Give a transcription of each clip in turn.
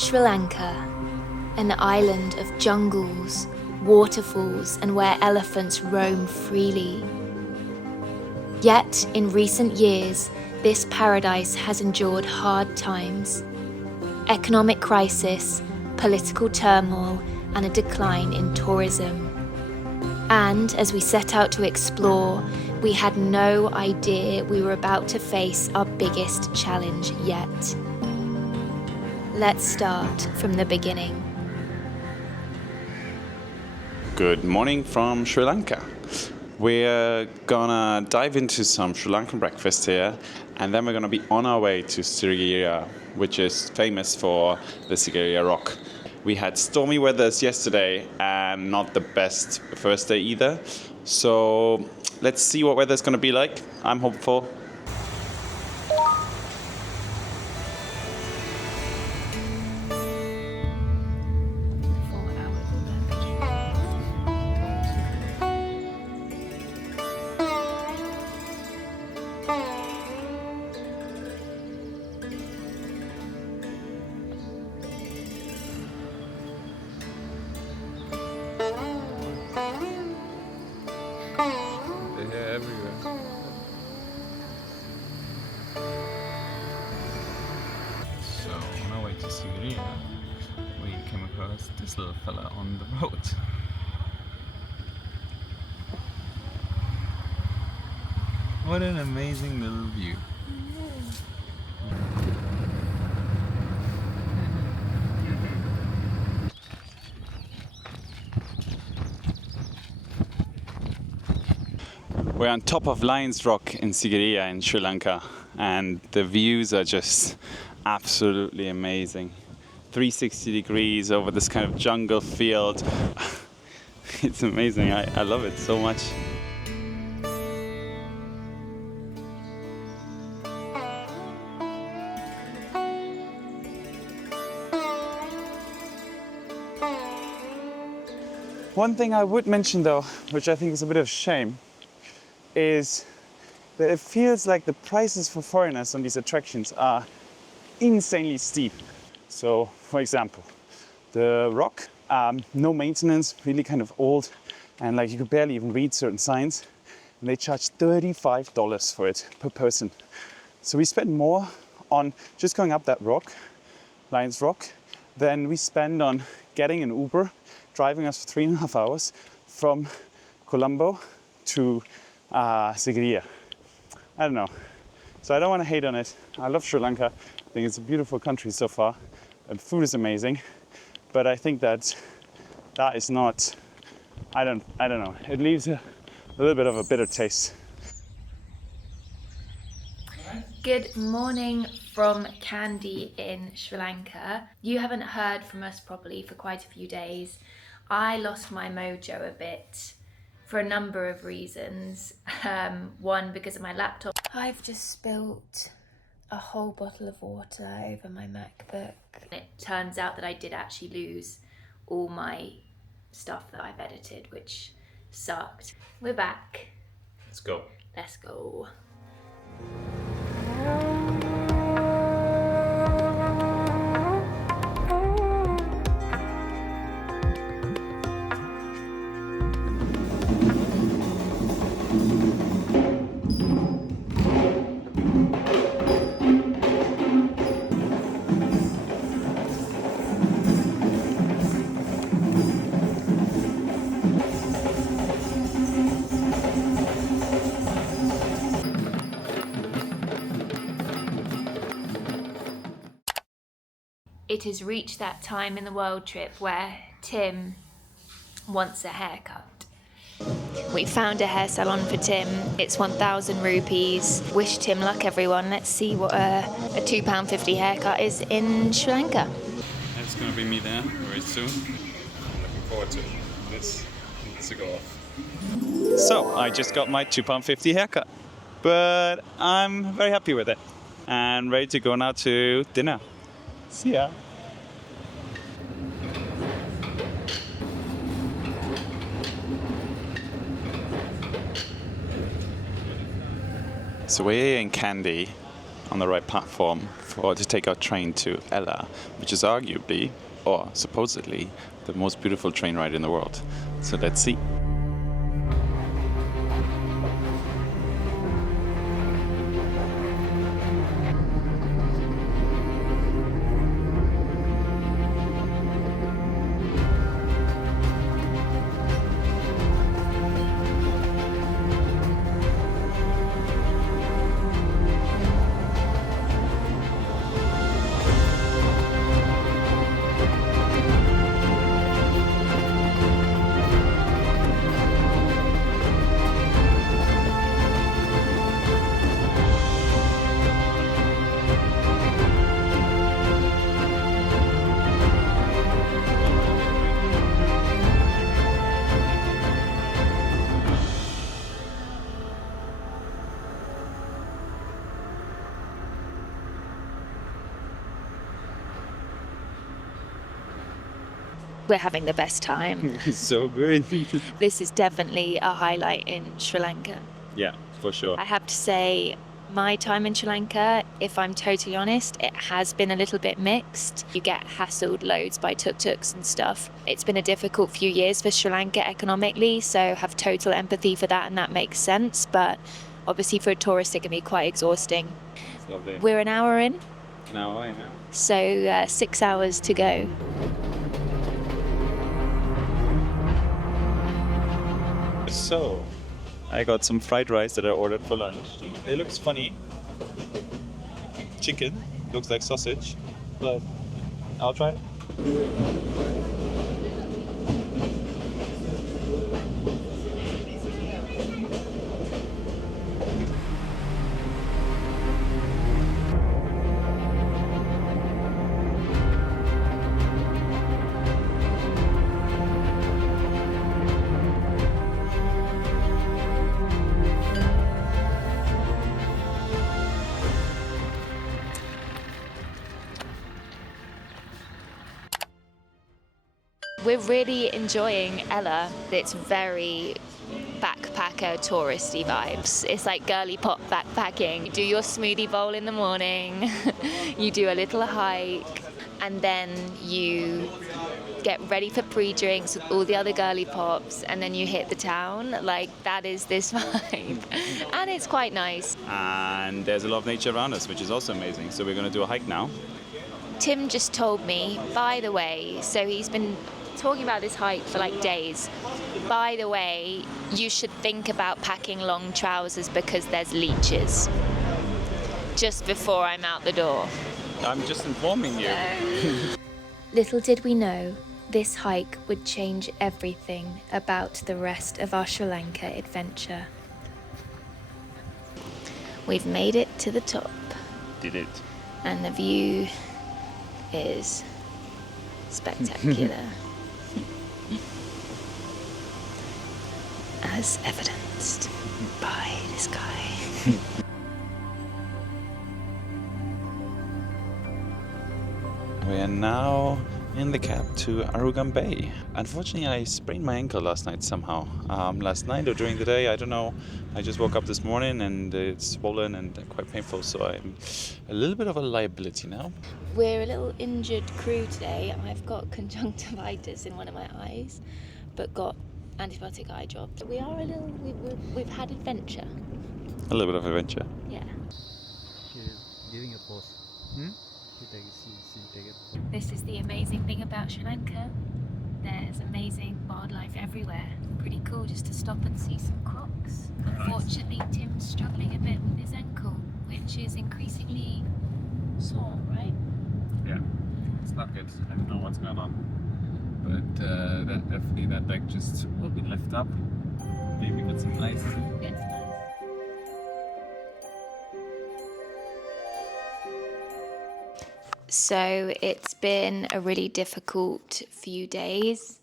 Sri Lanka, an island of jungles, waterfalls, and where elephants roam freely. Yet, in recent years, this paradise has endured hard times. Economic crisis, political turmoil, and a decline in tourism. And as we set out to explore, we had no idea we were about to face our biggest challenge yet. Let's start from the beginning. Good morning from Sri Lanka. We're gonna dive into some Sri Lankan breakfast here, and then we're gonna be on our way to Sigiriya, which is famous for the Sigiriya rock. We had stormy weathers yesterday and not the best first day either. So let's see what weather's gonna be like. I'm hopeful. They're everywhere. So on our way to Sigiriya, we came across this little fella on the road. What an amazing little view. We're on top of Lion's Rock in Sigiriya in Sri Lanka, and the views are just absolutely amazing. 360 degrees over this kind of jungle field. It's amazing. I love it so much. One thing I would mention though, which I think is a bit of a shame, is that it feels like the prices for foreigners on these attractions are insanely steep. So, for example, the rock, no maintenance, really kind of old, and like you could barely even read certain signs. And they charge $35 for it per person. So we spend more on just going up that rock, Lion's Rock, than we spend on getting an Uber, driving us for 3.5 hours from Colombo to Sigiriya. I don't know. So I don't want to hate on it. I love Sri Lanka. I think it's a beautiful country so far, and food is amazing. But I think that is not. I don't know. It leaves a little bit of a bitter taste. Good morning from Kandy in Sri Lanka. You haven't heard from us properly for quite a few days. I lost my mojo a bit for a number of reasons. One, because of my laptop. I've just spilt a whole bottle of water over my MacBook. It turns out that I did actually lose all my stuff that I've edited, which sucked. We're back. Let's go. Let's go. It has reached that time in the world trip where Tim wants a haircut. We found a hair salon for Tim. It's 1,000 rupees. Wish Tim luck, everyone. Let's see what a £2.50 haircut is in Sri Lanka. It's gonna be me there very soon. I'm looking forward to this. Needs to go off. So I just got my £2.50 haircut, but I'm very happy with it and ready to go now to dinner. See ya. So we're in Kandy on the right platform to take our train to Ella, which is arguably, or supposedly, the most beautiful train ride in the world. So let's see. We're having the best time. So good. This is definitely a highlight in Sri Lanka. Yeah, for sure. I have to say, my time in Sri Lanka, if I'm totally honest, it has been a little bit mixed. You get hassled loads by tuk-tuks and stuff. It's been a difficult few years for Sri Lanka economically, so have total empathy for that, and that makes sense. But obviously for a tourist, it can be quite exhausting. It's lovely. We're an hour in, Now I know. so 6 hours to go. So, I got some fried rice that I ordered for lunch. It looks funny. Chicken, looks like sausage, but I'll try it. We're really enjoying Ella. It's very backpacker touristy vibes. It's like girly pop backpacking. You do your smoothie bowl in the morning, you do a little hike, and then you get ready for pre-drinks with all the other girly pops, and then you hit the town. Like, that is this vibe. And it's quite nice. And there's a lot of nature around us, which is also amazing. So we're going to do a hike now. Tim just told me, by the way, so he's been talking about this hike for like days. By the way, you should think about packing long trousers because there's leeches. Just before I'm out the door. I'm just informing you. Little did we know, this hike would change everything about the rest of our Sri Lanka adventure. We've made it to the top. Did it. And the view is spectacular. As evidenced by the sky. We are now in the cab to Arugam Bay. Unfortunately, I sprained my ankle last night somehow. Last night or during the day, I don't know. I just woke up this morning and it's swollen and quite painful, so I'm a little bit of a liability now. We're a little injured crew today. I've got conjunctivitis in one of my eyes, but got antibiotic eye drops. We are a little, we've had adventure. A little bit of adventure. Yeah. Giving a pause. Take it. This is the amazing thing about Sri Lanka. There's amazing wildlife everywhere. Pretty cool just to stop and see some crocs. Unfortunately, Tim's struggling a bit with his ankle, which is increasingly sore, right? Yeah, it's not good. I don't know what's going on. But that leg just will be left up. Maybe get some ice. Yes. So it's been a really difficult few days.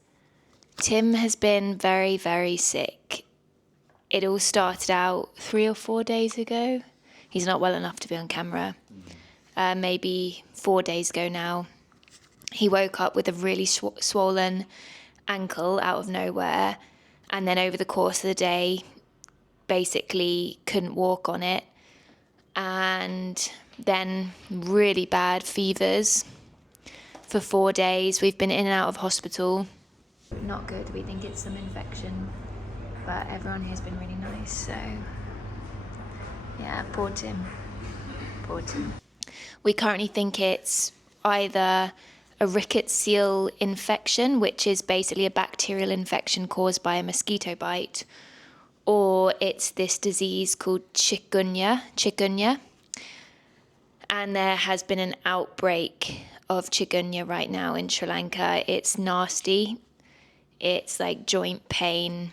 Tim has been very, very sick. It all started out 3 or 4 days ago. He's not well enough to be on camera. Maybe 4 days ago now. He woke up with a really swollen ankle out of nowhere. And then over the course of the day, basically couldn't walk on it. and then really bad fevers for 4 days. We've been in and out of hospital. Not good. We think it's some infection, but everyone here's been really nice, so yeah, poor Tim. Poor Tim. We currently think it's either a rickettsial infection, which is basically a bacterial infection caused by a mosquito bite, or it's this disease called chikungunya. And there has been an outbreak of chikungunya right now in Sri Lanka. It's nasty. It's like joint pain,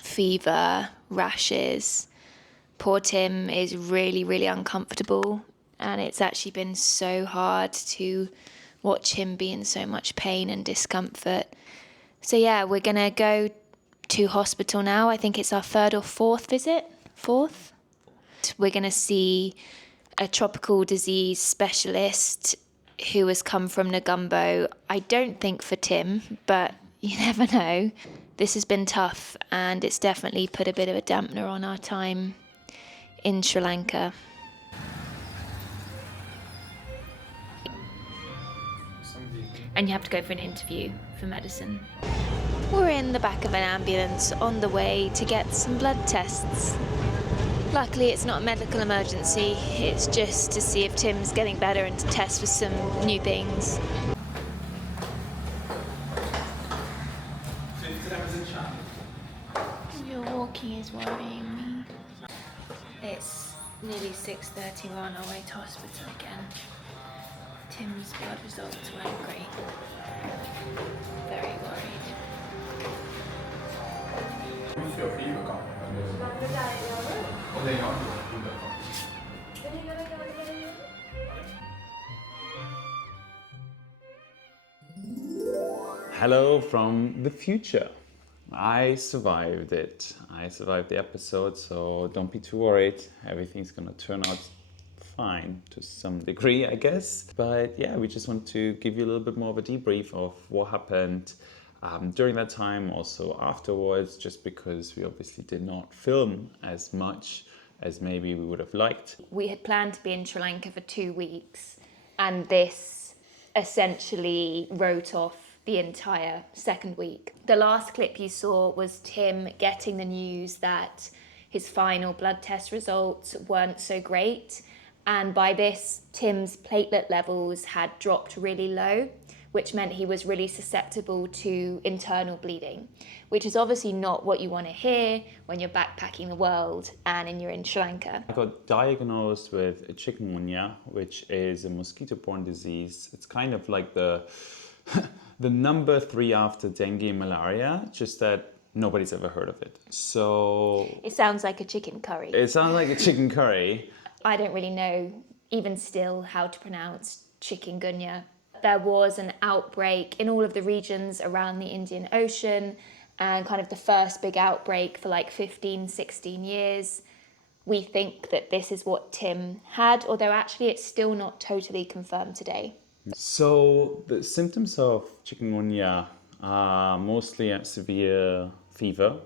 fever, rashes. Poor Tim is really, really uncomfortable, and it's actually been so hard to watch him be in so much pain and discomfort. So yeah, we're gonna go to hospital now. I think it's our 3rd or 4th visit. 4th? We're gonna see a tropical disease specialist who has come from Negombo. I don't think for Tim, but you never know. This has been tough, and it's definitely put a bit of a dampener on our time in Sri Lanka. And you have to go for an interview for medicine. We're in the back of an ambulance on the way to get some blood tests. Luckily, it's not a medical emergency. It's just to see if Tim's getting better and to test for some new things. Your walking is worrying me. It's nearly 6:30. We're on our way to hospital again. Tim's blood results weren't great. Very worried. Hello from the future. I survived it. I survived the episode, so don't be too worried. Everything's gonna turn out fine to some degree, I guess. But yeah, we just want to give you a little bit more of a debrief of what happened during that time, also afterwards, just because we obviously did not film as much as maybe we would have liked. We had planned to be in Sri Lanka for 2 weeks, and this essentially wrote off the entire second week. The last clip you saw was Tim getting the news that his final blood test results weren't so great. And by this, Tim's platelet levels had dropped really low, which meant he was really susceptible to internal bleeding, which is obviously not what you want to hear when you're backpacking the world and you're in Sri Lanka. I got diagnosed with chikungunya, which is a mosquito-borne disease. It's kind of like the number 3 after dengue and malaria, just that nobody's ever heard of it. So It sounds like a chicken curry. it sounds like a chicken curry. I don't really know, even still, how to pronounce chikungunya. There was an outbreak in all of the regions around the Indian Ocean, and kind of the first big outbreak for like 15, 16 years. We think that this is what Tim had, although actually it's still not totally confirmed today. So the symptoms of chikungunya are mostly a severe fever.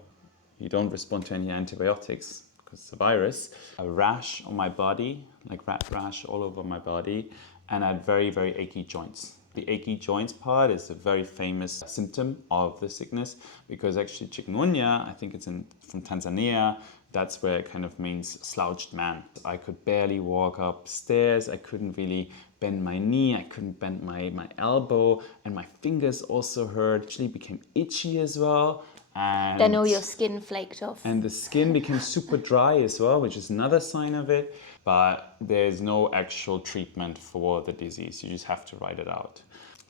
You don't respond to any antibiotics because it's a virus. A rash on my body, like rat rash all over my body, and I had very, very achy joints. The achy joints part is a very famous symptom of the sickness because actually chikungunya, I think it's from Tanzania, that's where it kind of means slouched man. I could barely walk upstairs, I couldn't really bend my knee, I couldn't bend my elbow, and my fingers also hurt. Actually became itchy as well. And Then all your skin flaked off. And the skin became super dry as well, which is another sign of it. But there's no actual treatment for the disease. You just have to ride it out.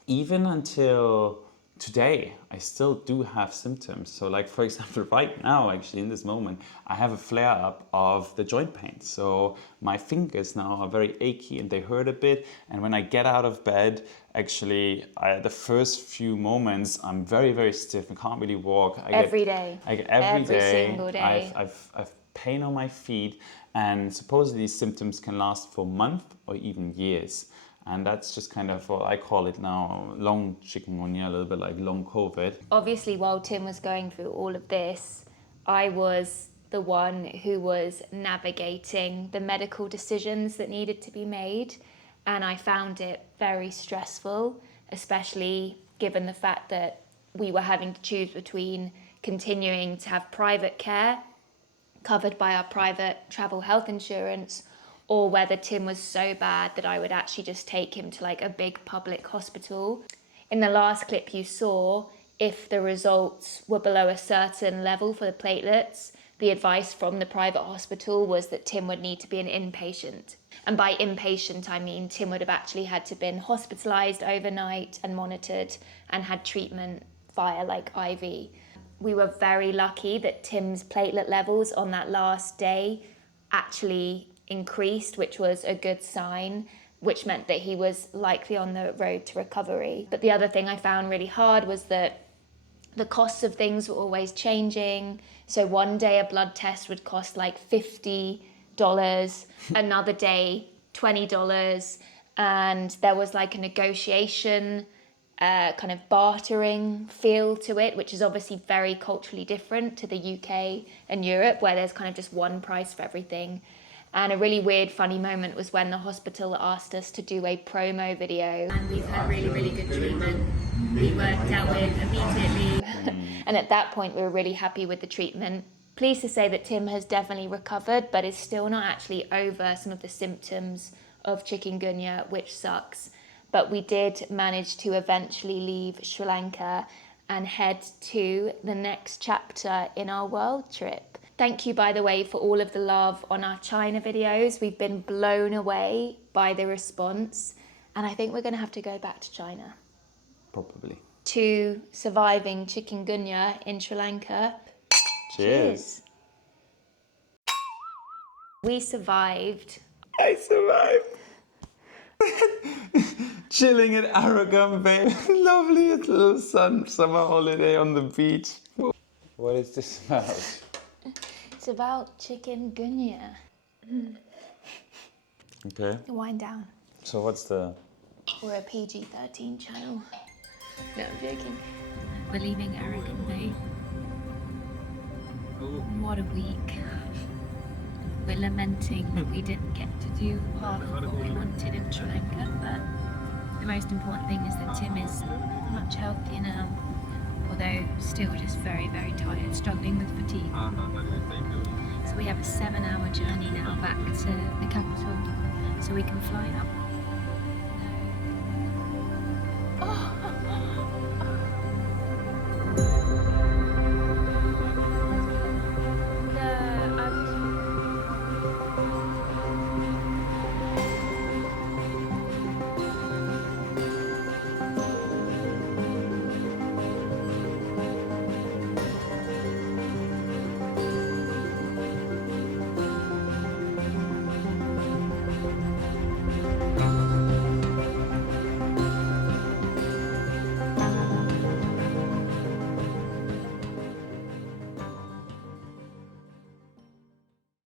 Even until today, I still do have symptoms. So like, for example, right now, actually in this moment, I have a flare up of the joint pain. So my fingers now are very achy and they hurt a bit. And when I get out of bed, actually, the first few moments, I'm very, very stiff and can't really walk. Every day. Every day. Single day. I've pain on my feet, and supposedly these symptoms can last for months or even years. And that's just kind of what I call it now, long chikungunya, a little bit like long COVID. Obviously, while Tim was going through all of this, I was the one who was navigating the medical decisions that needed to be made. And I found it very stressful, especially given the fact that we were having to choose between continuing to have private care covered by our private travel health insurance, or whether Tim was so bad that I would actually just take him to like a big public hospital. In the last clip you saw, if the results were below a certain level for the platelets, the advice from the private hospital was that Tim would need to be an inpatient. And by inpatient, I mean Tim would have actually had to been hospitalized overnight and monitored and had treatment via like IV. We were very lucky that Tim's platelet levels on that last day actually increased, which was a good sign, which meant that he was likely on the road to recovery. But the other thing I found really hard was that the costs of things were always changing. So one day a blood test would cost like $50, another day $20, and there was like a negotiation, kind of bartering feel to it, which is obviously very culturally different to the UK and Europe, where there's kind of just one price for everything. And a really weird, funny moment was when the hospital asked us to do a promo video. And we've had really, really good treatment. We were dealt with immediately. And at that point, we were really happy with the treatment. Pleased to say that Tim has definitely recovered, but is still not actually over some of the symptoms of chikungunya, which sucks. But we did manage to eventually leave Sri Lanka and head to the next chapter in our world trip. Thank you, by the way, for all of the love on our China videos. We've been blown away by the response, and I think we're going to have to go back to China. Probably. To surviving chikungunya in Sri Lanka. Cheers. We survived. I survived. Chilling at Aragon Bay. Lovely little summer holiday on the beach. What is this about? It's about chikungunya. Okay. Wind down. So what's the... We're a PG-13 channel. No, I'm joking. We're leaving Aragon Bay. What a week. We're lamenting that we didn't get to do half of what we wanted in Sri Lanka, but the most important thing is that Tim is much healthier now, although still just very, very tired, struggling with fatigue. So we have a 7-hour journey now back to the capital, so we can fly up